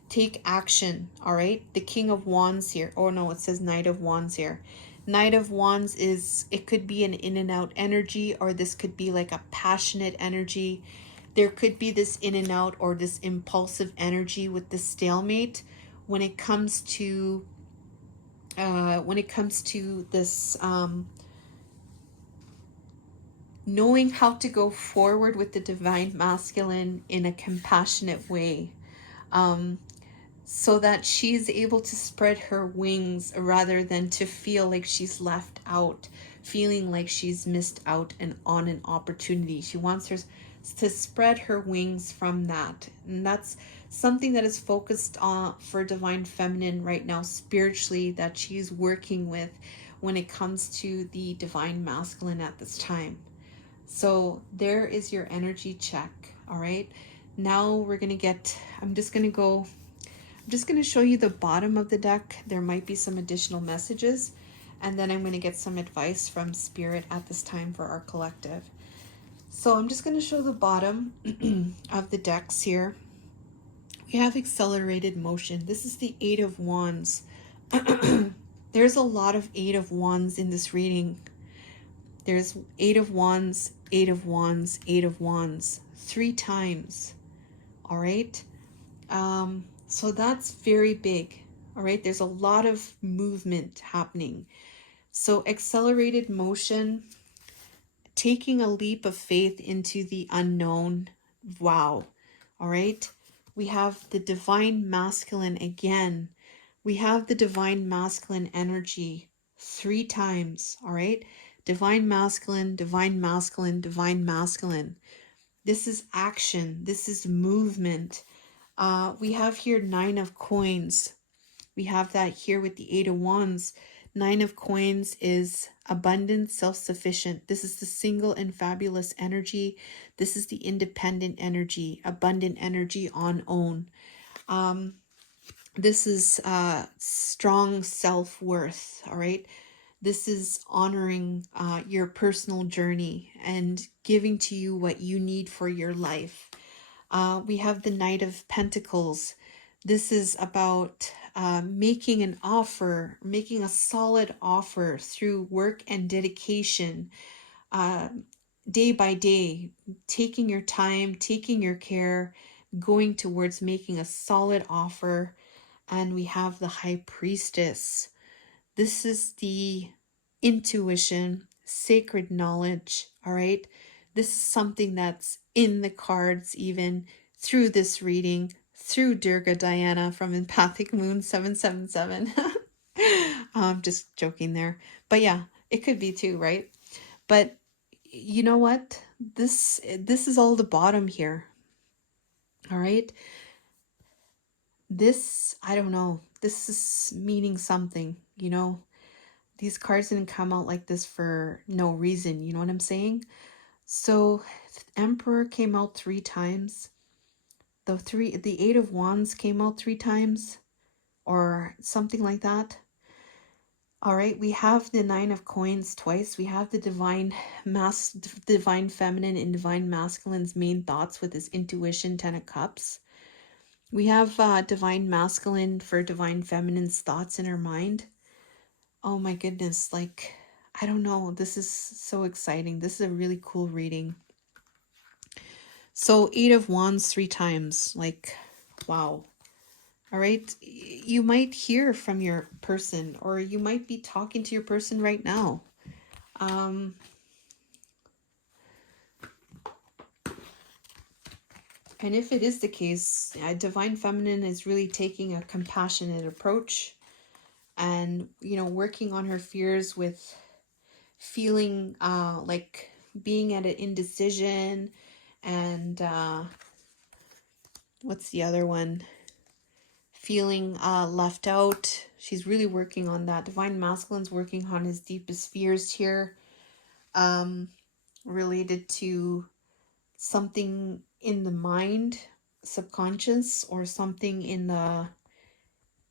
take action, all right? The King of Wands here. Oh no, it says Knight of Wands here. Knight of Wands is, it could be an in and out energy, or this could be like a passionate energy. There could be this in and out or this impulsive energy with the stalemate when it comes to this knowing how to go forward with the divine masculine in a compassionate way. So that she's able to spread her wings rather than to feel like she's left out, feeling like she's missed out on an opportunity. She wants her to spread her wings from that. And that's something that is focused on for divine feminine right now spiritually, that she's working with when it comes to the divine masculine at this time. So there is your energy check. All right. Now we're going to get, I'm just going to show you the bottom of the deck. There might be some additional messages, and then I'm going to get some advice from Spirit at this time for our collective. So I'm just going to show the bottom of the decks here. We have accelerated motion. This is the Eight of Wands. There's a lot of Eight of Wands in this reading. There's Eight of Wands, Eight of Wands, Eight of Wands, 3 times. All right. So that's very big. All right. There's a lot of movement happening. So accelerated motion, taking a leap of faith into the unknown. Wow. All right. We have the divine masculine again. We have the divine masculine energy 3 times. All right. Divine masculine, divine masculine, divine masculine. This is action. This is movement. We have here 9 of coins. We have that here with the 8 of wands. 9 of coins is abundant, self-sufficient. This is the single and fabulous energy. This is the independent energy, abundant energy on own. This is strong self-worth, all right? This is honoring your personal journey and giving to you what you need for your life. We have the Knight of Pentacles. This is about making an offer, making a solid offer through work and dedication, day by day, taking your time, taking your care, going towards making a solid offer. And we have the High Priestess. This is the intuition, sacred knowledge, all right? This is something that's in the cards even through this reading, through Durga Diana from Empathic Moon 777. I'm just joking there. But yeah, it could be too, right? But you know what? This is all the bottom here. All right? This, I don't know. This is meaning something, you know? These cards didn't come out like this for no reason, you know what I'm saying? So Emperor came out 3 times. The 8 of Wands came out 3 times, or something like that. All right, we have the 9 of Coins twice. We have the divine feminine and divine masculine's main thoughts with his intuition, 10 of Cups. We have divine masculine for divine feminine's thoughts in her mind. Oh my goodness, like, I don't know. This is so exciting. This is a really cool reading. So 8 of Wands 3 times, like, wow. All right. You might hear from your person, or you might be talking to your person right now. And if it is the case, divine feminine is really taking a compassionate approach and, you know, working on her fears with feeling like being at an indecision and What's the other one? Feeling left out. She's really working on that. Divine Masculine's working on his deepest fears here, related to something in the mind, subconscious, or something in the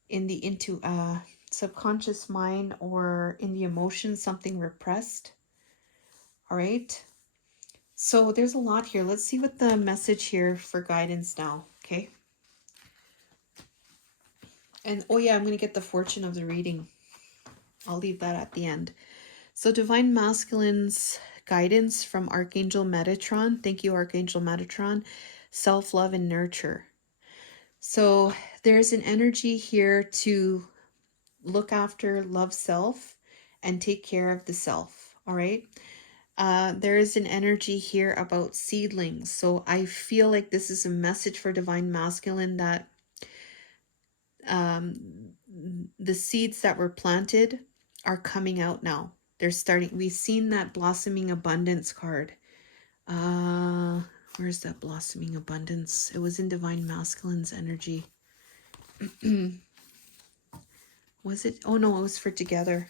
into subconscious mind, or in the emotions, something repressed. All right. So there's a lot here. Let's see what the message here for guidance now. Okay. And oh yeah, I'm going to get the fortune of the reading. I'll leave that at the end. So Divine Masculine's guidance from Archangel Metatron. Thank you, Archangel Metatron. Self-love and nurture. So there's an energy here to look after, love self, and take care of the self. All right. There is an energy here about seedlings. So I feel like this is a message for Divine Masculine that the seeds that were planted are coming out now. They're starting. We've seen that blossoming abundance card. Where's that blossoming abundance? It was in Divine Masculine's energy. Was it? Oh no, it was for together.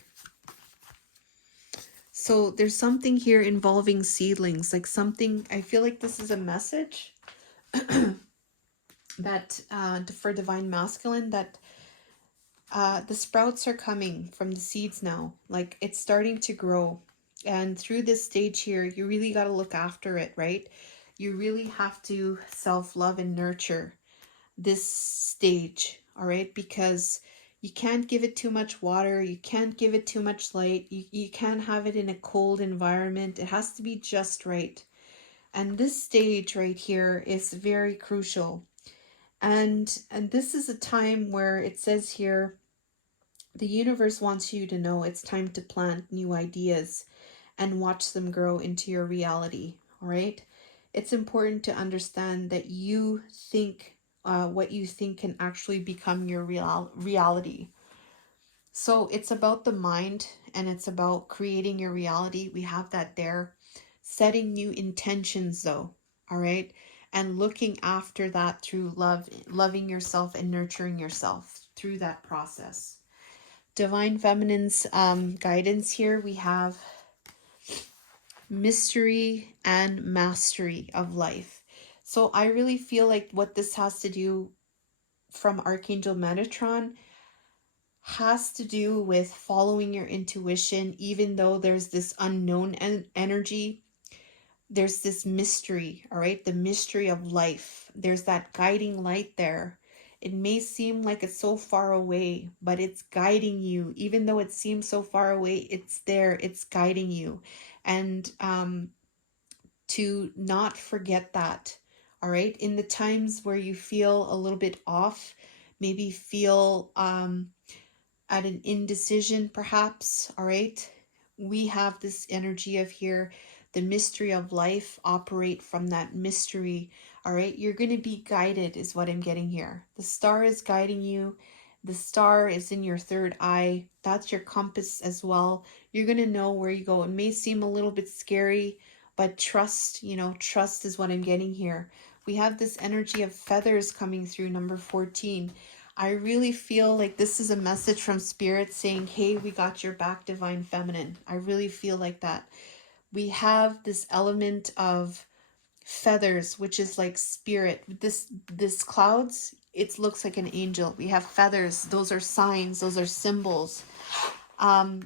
So there's something here involving seedlings, like something, I feel like this is a message that for Divine Masculine, that the sprouts are coming from the seeds now. Like it's starting to grow. And through this stage here, you really got to look after it, right? You really have to self-love and nurture this stage, all right? Because you can't give it too much water. You can't give it too much light. You can't have it in a cold environment. It has to be just right. And this stage right here is very crucial. And this is a time where it says here, the universe wants you to know it's time to plant new ideas and watch them grow into your reality, all right? It's important to understand that you think what you think can actually become your reality. So it's about the mind, and it's about creating your reality. We have that there. Setting new intentions though, all right? And looking after that through love, loving yourself and nurturing yourself through that process. Divine Feminine's guidance here, we have mystery and mastery of life. So I really feel like what this has to do from Archangel Metatron has to do with following your intuition, even though there's this unknown energy. There's this mystery, all right? The mystery of life. There's that guiding light there. It may seem like it's so far away, but it's guiding you. Even though it seems so far away, it's there. It's guiding you. And to not forget that, all right? In the times where you feel a little bit off, maybe feel at an indecision perhaps, all right? We have this energy of here, the mystery of life, operate from that mystery, all right? You're going to be guided is what I'm getting here. The star is guiding you. The star is in your third eye. That's your compass as well. You're going to know where you go. It may seem a little bit scary, but trust, trust is what I'm getting here. We have this energy of feathers coming through, number 14. I really feel like this is a message from Spirit saying, hey, we got your back, Divine Feminine. I really feel like that. We have this element of feathers, which is like spirit. This clouds, it looks like an angel. We have feathers. Those are signs. Those are symbols.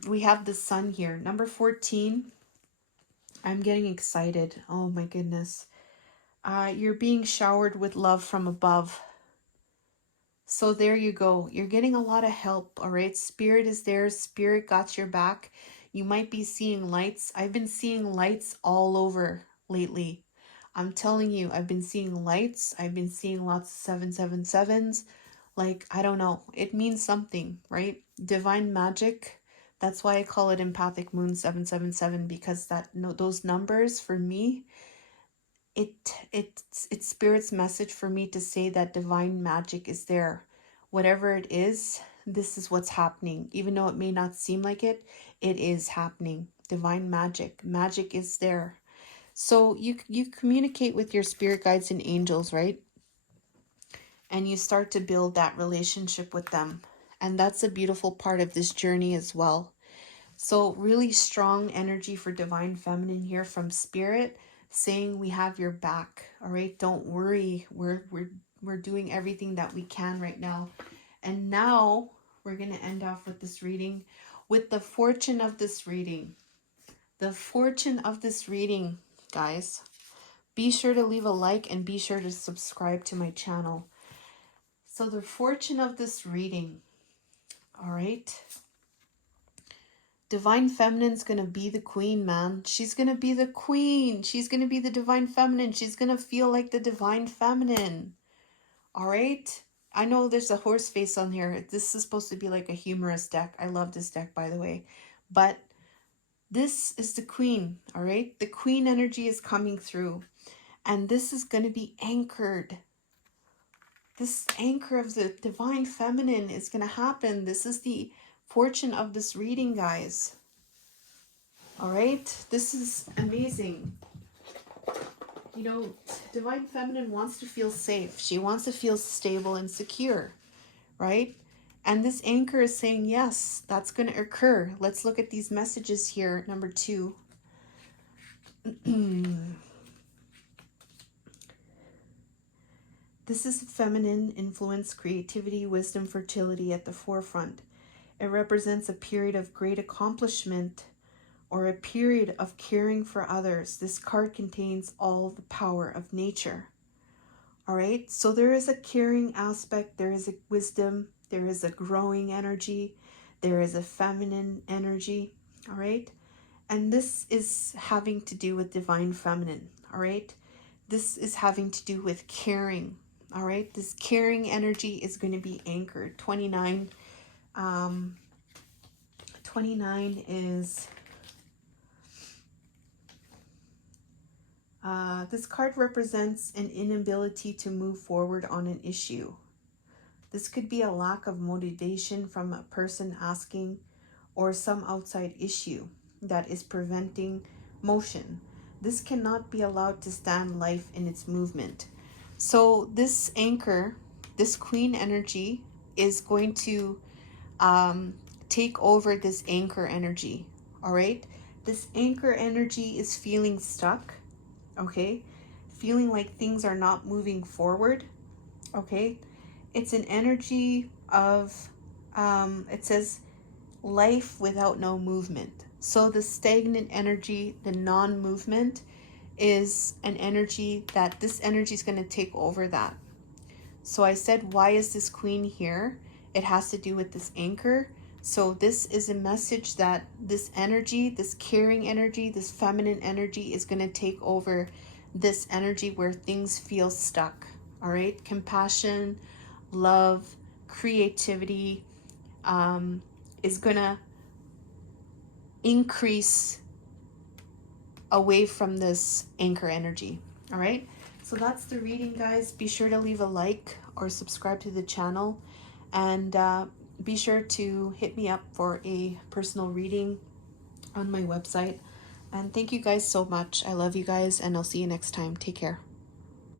We have the sun here. Number 14. I'm getting excited. Oh my goodness. You're being showered with love from above. So there you go. You're getting a lot of help, all right? Spirit is there. Spirit got your back. You might be seeing lights. I've been seeing lights all over lately. I'm telling you, I've been seeing lights. I've been seeing lots of 777s. Like, I don't know. It means something, right? Divine magic. That's why I call it Empathic Moon 777, because those numbers for me, it's Spirit's message for me to say that divine magic is there. Whatever it is, this is what's happening. Even though it may not seem like it, it is happening. Divine magic is there. So you communicate with your spirit guides and angels, right? and you start to build that relationship with them. And that's a beautiful part of this journey as well. So really strong energy for divine feminine here from spirit, saying we have your back. All right, don't worry. We're doing everything that we can right now. And now we're going to end off with this reading with the fortune of this reading. The fortune of this reading, guys. Be sure to leave a like and be sure to subscribe to my channel. So the fortune of this reading, all right. Divine Feminine's going to be the queen, man. She's going to be the queen. She's going to be the Divine Feminine. She's going to feel like the Divine Feminine. All right. I know there's a horse face on here. This is supposed to be like a humorous deck. I love this deck, by the way. But this is the queen, all right? The queen energy is coming through. And this is going to be anchored. This anchor of the divine feminine is going to happen. This is the fortune of this reading, guys. All right? This is amazing. You know, divine feminine wants to feel safe. She wants to feel stable and secure, right? And this anchor is saying, yes, that's going to occur. Let's look at these messages here. Number 2. This is feminine influence, creativity, wisdom, fertility at the forefront. It represents a period of great accomplishment or a period of caring for others. This card contains all the power of nature. All right, so there is a caring aspect, there is a wisdom, there is a growing energy, there is a feminine energy, all right? And this is having to do with divine feminine, all right? This is having to do with caring, all right? This caring energy is going to be anchored. 29 is... this card represents an inability to move forward on an issue. This could be a lack of motivation from a person asking or some outside issue that is preventing motion. This cannot be allowed to stand life in its movement. So this anchor, this queen energy is going to take over this anchor energy. All right. This anchor energy is feeling stuck. Okay, feeling like things are not moving forward. Okay, it's an energy of it says life without no movement. So the stagnant energy, the non-movement, is an energy that this energy is going to take over that. So I said, why is this queen here? It has to do with this anchor. So this is a message that this energy, this caring energy, this feminine energy is going to take over this energy where things feel stuck. All right. Compassion, love, creativity is going to increase away from this anchor energy. All right. So that's the reading, guys. Be sure to leave a like or subscribe to the channel. And be sure to hit me up for a personal reading on my website. And thank you guys so much. I love you guys, and I'll see you next time. Take care.